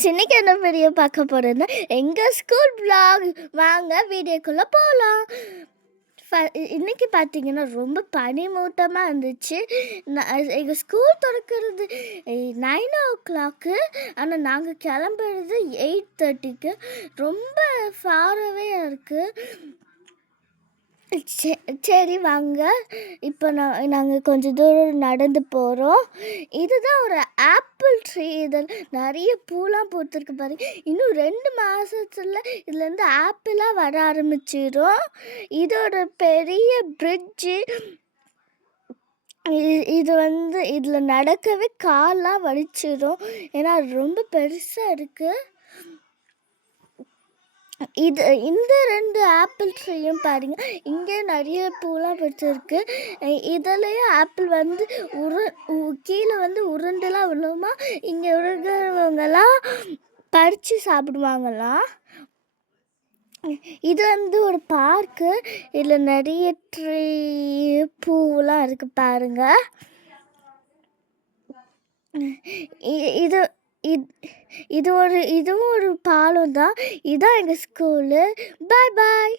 Friends, இன்னைக்கு என்ன video பார்க்க போறேன்னா எங்கள் ஸ்கூல் vlog. வாங்க வீடியோக்குள்ளே போகலாம். இன்னைக்கு பார்த்தீங்கன்னா ரொம்ப பனிமூட்டமாக இருந்துச்சு. எங்கள் ஸ்கூல் திறக்கிறது 9 o'clock. ஆனால் நாங்கள் கிளம்புறது 8:30. ரொம்ப ஃபாராகவே இருக்குது. சரி வாங்க, இப்போ நாங்கள் கொஞ்சம் தூரம் நடந்து போகிறோம். இதுதான் ஒரு ஆப்பிள் ட்ரீ. இதில் நிறைய பூலாம் பூத்துருக்கு பாருங்க. இன்னும் 2 மாதத்துல இதுலேருந்து ஆப்பிளாக வர ஆரம்பிச்சிடும். இதோட பெரிய பிரிட்ஜு. இதில் நடக்கவே கால்லாம் வலிச்சிடும், ஏன்னா ரொம்ப பெருசாக இருக்குது. இந்த 2 ஆப்பிள் ட்ரீயும் பாருங்க, இங்கே நிறைய பூலாம் வச்சுருக்கு. இதுலேயும் ஆப்பிள் கீழே உருண்டெல்லாம் விழுமா. இங்கே விழுகிறவங்கலாம் பறித்து சாப்பிடுவாங்களாம். இது ஒரு பார்க்கு. இதில் நிறைய ட்ரீ பூவெலாம் இருக்குது பாருங்க. இதுவும் ஒரு பாலம் தான். இதுதான் எங்கள் ஸ்கூலு. பாய் பாய்.